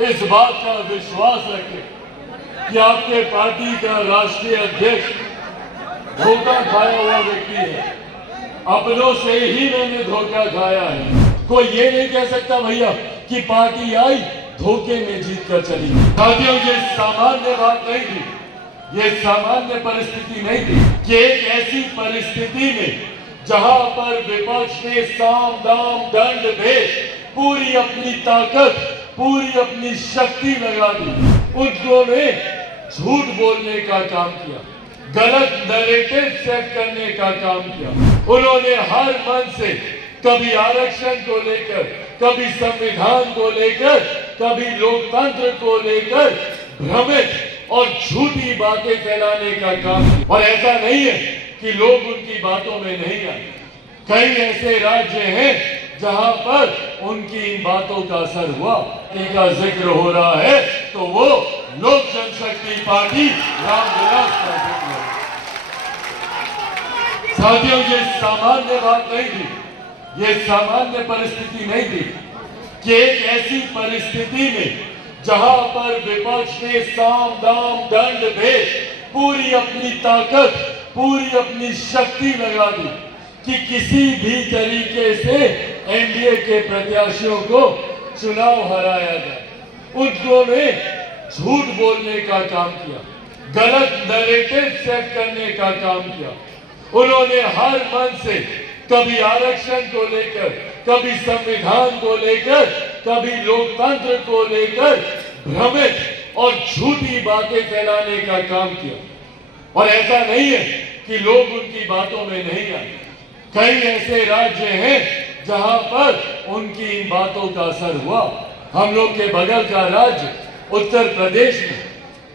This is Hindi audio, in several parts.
इस बात का विश्वास रखें कि आपके पार्टी का राष्ट्रीय अध्यक्ष धोखा खाया हुआ व्यक्ति है। अपनों से ही मैंने धोखा खाया है। कोई ये नहीं कह सकता भैया कि पार्टी आई धोखे में जीत कर चली। साथियों, ये सामान्य बात नहीं थी, ये सामान्य परिस्थिति नहीं थी कि एक ऐसी परिस्थिति में जहां पर विपक्ष ने साम दाम दंड भेद पूरी अपनी ताकत, पूरी अपनी शक्ति लगा दी, उन्होंने झूठ बोलने का काम किया, गलत नैरेटिव सेट करने का काम किया। उन्होंने हर मन से कभी आरक्षण को लेकर, कभी संविधान को लेकर, कभी लोकतंत्र को लेकर भ्रमित और झूठी बातें फैलाने का काम किया। और ऐसा नहीं है कि लोग उनकी बातों में नहीं आए। कई ऐसे राज्य हैं जहां पर उनकी इन बातों का असर हुआ। इनका जिक्र हो रहा है तो वो लोक जनशक्ति पार्टी रामविलास का जिक्र है। साथियों, ये सामान्य बात नहीं थी, ये सामान्य परिस्थिति नहीं थी कि एक ऐसी परिस्थिति में जहां पर विपक्ष ने साम दाम दंड भेद पूरी अपनी ताकत, पूरी अपनी शक्ति लगा दी कि किसी भी तरीके से एनडीए के प्रत्याशियों को चुनाव हराया जाए। उन्होंने झूठ बोलने का काम किया, गलत नैरेटिव सेट करने का काम किया। उन्होंने हर मन से कभी आरक्षण को लेकर, कभी संविधान को लेकर, कभी लोकतंत्र को लेकर भ्रमित और झूठी बातें फैलाने का काम किया। और ऐसा नहीं है कि लोग उनकी बातों में नहीं आए। कई ऐसे राज्य हैं जहां पर उनकी इन बातों का असर हुआ। हम लोग के बगल का राज्य उत्तर प्रदेश में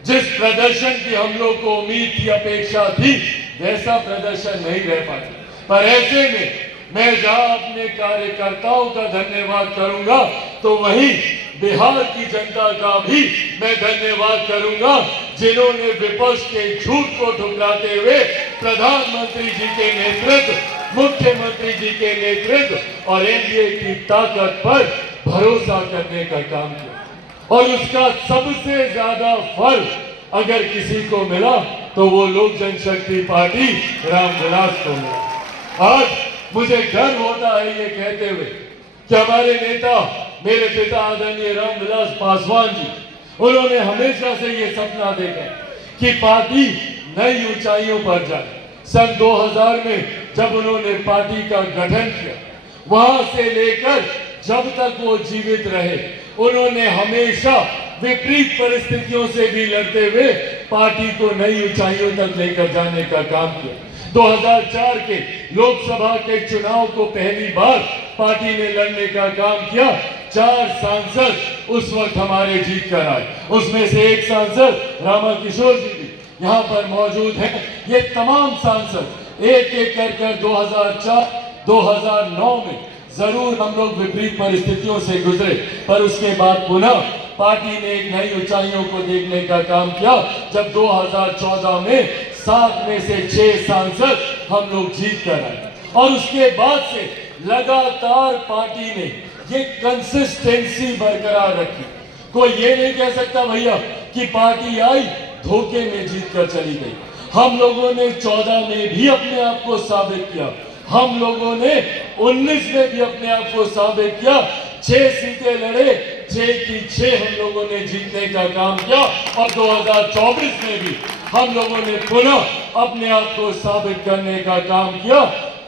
जिस प्रदर्शन की हम लोग को उम्मीद थी, अपेक्षा थी, वैसा प्रदर्शन नहीं रह पाया। पर ऐसे में मैं जहां अपने कार्यकर्ताओं का धन्यवाद करूंगा तो वहीं बिहार की जनता का भी मैं धन्यवाद करूंगा, जिन्होंने विपक्ष के झूठ को ठुकराते हुए प्रधानमंत्री जी के नेतृत्व, मुख्यमंत्री जी के नेतृत्व और एनडीए की ताकत पर भरोसा करने का काम किया। और उसका सबसे ज्यादा फल अगर किसी को मिला तो वो लोक जनशक्ति पार्टी रामविलास को मिला। आज मुझे गर्व होता है ये कहते हुए कि हमारे नेता, मेरे पिता आदरणीय रामविलास पासवान जी, उन्होंने हमेशा से ये सपना देखा कि पार्टी नई ऊंचाइयों पर जाए। सन 2000 में जब उन्होंने पार्टी का गठन किया, वहां से लेकर जब तक वो जीवित रहे, उन्होंने हमेशा विपरीत परिस्थितियों से भी लड़ते हुए पार्टी को नई ऊंचाइयों तक लेकर जाने का काम किया। 2004 के लोकसभा के चुनाव को पहली बार पार्टी ने लड़ने का काम किया। 4 सांसद उस वक्त हमारे जीत कर आए, उसमें से एक सांसद रामा किशोर जी भी यहाँ पर मौजूद हैं। ये तमाम सांसद एक एक कर 2004, 2009 में जरूर हम लोग विपरीत परिस्थितियों से गुजरे, पर उसके बाद पुनः पार्टी ने एक नई ऊंचाइयों को देखने का काम किया। जब 2014 में 7 में से 6 सांसद हम लोग जीत कर आए और उसके बाद से लगातार पार्टी ने ये कंसिस्टेंसी बरकरार रखी। कोई ये नहीं कह सकता भैया कि पार्टी आई धोखे में जीत कर चली गई। हम लोगों ने 14 में भी अपने आप को साबित किया, हम लोगों ने 19 में भी अपने आप को साबित किया। 6 सीटें लड़े, 6 की 6 हम लोगों ने जीतने का काम किया और 2024 में भी हम लोगों ने पुनः अपने आप को साबित करने का काम किया।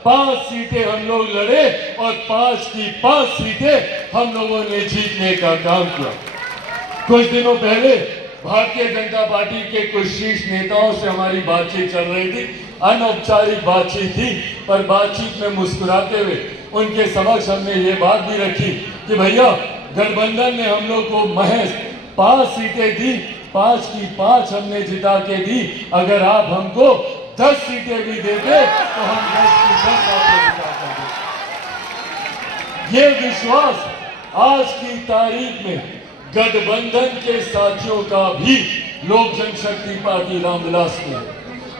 5 सीटें हम लोग लड़े और 5 की 5 सीटें हम लोगों ने जीतने का काम किया। कुछ दिनों पहले भारतीय जनता पार्टी के कुछ शीर्ष नेताओं से हमारी बातचीत चल रही थी, अनौपचारिक बातचीत थी, पर बातचीत में मुस्कुराते हुए उनके समक्ष हमने ये बात भी रखी कि भैया गठबंधन ने हम लोग को महज 5 सीटें दी, 5 की 5 हमने जिता के दी। अगर आप हमको 10 सीटें भी देते तो हम 10 की 10 आपको जिता देते। ये विश्वास आज की तारीख में गठबंधन के साथियों का भी लोक जनशक्ति पार्टी रामविलास में है।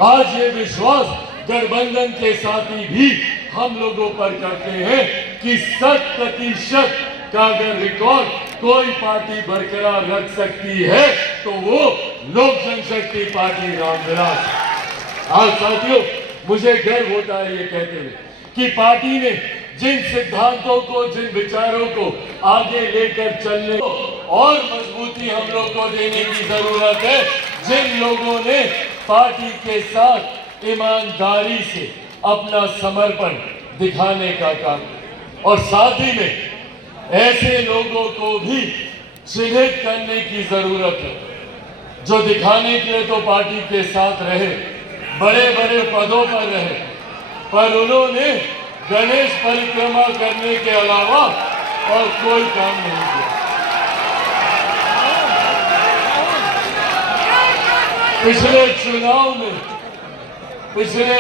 आज ये विश्वास गठबंधन के साथी भी हम लोगों पर करते हैं कि 100% का अगर रिकॉर्ड कोई पार्टी बरकरार रख सकती है तो वो लोक जनशक्ति पार्टी रामविलास। आज साथियों, मुझे गर्व होता है ये कहते हुए कि पार्टी ने जिन सिद्धांतों को, जिन विचारों को आगे लेकर चलने को और मजबूती हम लोग को देने की जरूरत है, जिन लोगों ने पार्टी के साथ ईमानदारी से अपना समर्पण दिखाने का काम, और साथ ही में ऐसे लोगों को भी चिन्हित करने की जरूरत है जो दिखाने के लिए तो पार्टी के साथ रहे, बड़े बड़े पदों पर रहे, पर उन्होंने गणेश परिक्रमा करने के अलावा और कोई काम नहीं किया। पिछले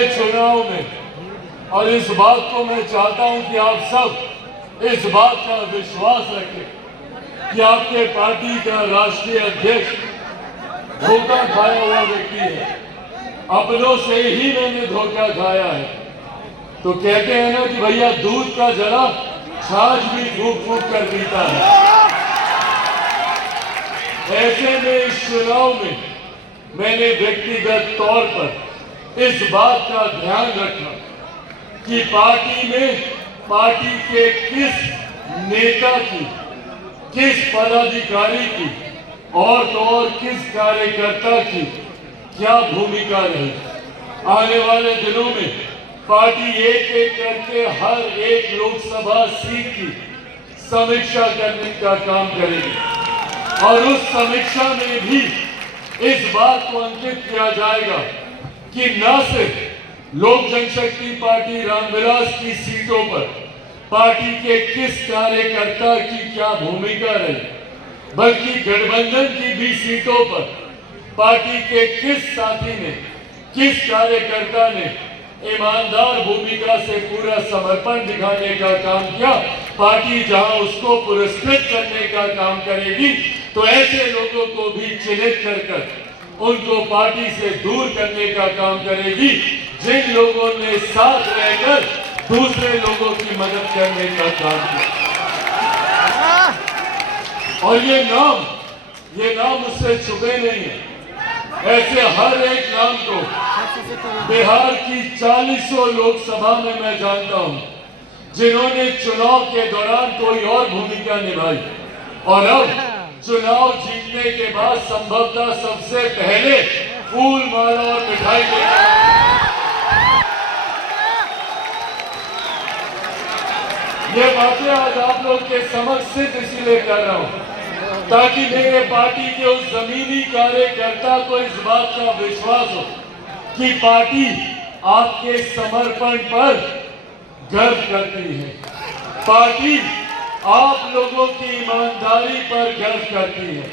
चुनाव में और इस बात को मैं चाहता हूं कि आप सब इस बात का विश्वास रखें कि आपके पार्टी का राष्ट्रीय अध्यक्ष धोखा खाया हुआ व्यक्ति है। अपनों से ही मैंने धोखा खाया है। तो कहते हैं ना कि भैया दूध का जरा छाछ भी फूक फूक कर पीता है। ऐसे में इस चुनाव में मैंने व्यक्तिगत तौर पर इस बात का ध्यान रखा कि पार्टी के किस नेता की, किस पदाधिकारी की और तो और किस कार्यकर्ता की क्या भूमिका रही। आने वाले दिनों में पार्टी एक एक करके हर एक लोकसभा सीट की समीक्षा करने का काम करेगी और उस समीक्षा में भी इस बात को अंकित किया जाएगा कि न सिर्फ लोक जनशक्ति पार्टी रामविलास की सीटों पर पार्टी के किस कार्यकर्ता की क्या भूमिका रही, बल्कि गठबंधन की भी सीटों पर पार्टी के किस साथी ने, किस कार्यकर्ता ने ईमानदार भूमिका से पूरा समर्पण दिखाने का काम किया। पार्टी जहां उसको पुरस्कृत करने का काम करेगी तो ऐसे लोगों को भी चिन्हित कर उनको पार्टी से दूर करने का काम करेगी जिन लोगों ने साथ रहकर दूसरे लोगों की मदद करने का काम किया। और ये नाम उससे छुपे नहीं है। ऐसे हर एक नाम को बिहार की 40 लोकसभा में मैं जानता हूं जिन्होंने चुनाव के दौरान कोई और भूमिका निभाई और अब चुनाव जीतने के बाद संभवतः सबसे पहले फूल, माला और मिठाई ये बातें आज आप लोग के समक्ष सिर्फ इसीलिए कर रहा हूं ताकि मेरे पार्टी के उस जमीनी कार्यकर्ता को इस बात का विश्वास हो कि पार्टी आपके समर्पण पर गर्व करती है, पार्टी आप लोगों की ईमानदारी पर गर्व करती है।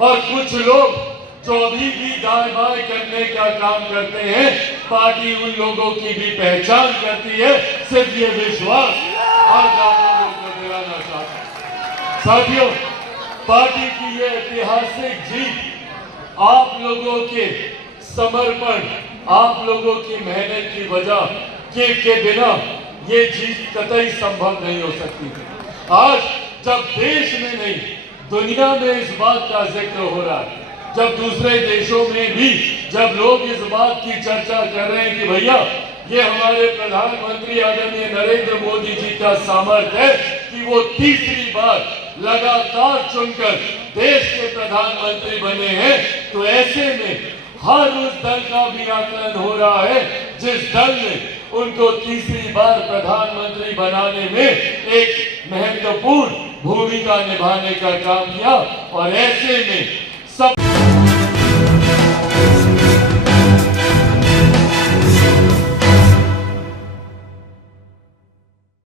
और कुछ लोग जो अभी भी दाएं बाएं करने का काम करते हैं, पार्टी उन लोगों की भी पहचान करती है। सिर्फ ये विश्वास आज आप लोगों को दिलाना चाहता हूं। साथियों, पार्टी की ये ऐतिहासिक जीत आप लोगों के समर्पण, आप लोगों की मेहनत की वजह के बिना ये जीत कतई संभव नहीं हो सकती थी। आज जब देश में नहीं दुनिया में इस बात का जिक्र हो रहा है, जब दूसरे देशों में भी जब लोग इस बात की चर्चा कर रहे हैं कि भैया ये हमारे प्रधानमंत्री आदरणीय नरेंद्र मोदी जी का सामर्थ्य है कि वो तीसरी बार लगातार चुनकर देश के प्रधानमंत्री बने हैं, तो ऐसे में हर उस दल का भी आकलन हो रहा है जिस दल ने उनको तीसरी बार प्रधानमंत्री बनाने में एक महत्वपूर्ण भूमिका निभाने का काम किया। और ऐसे में सब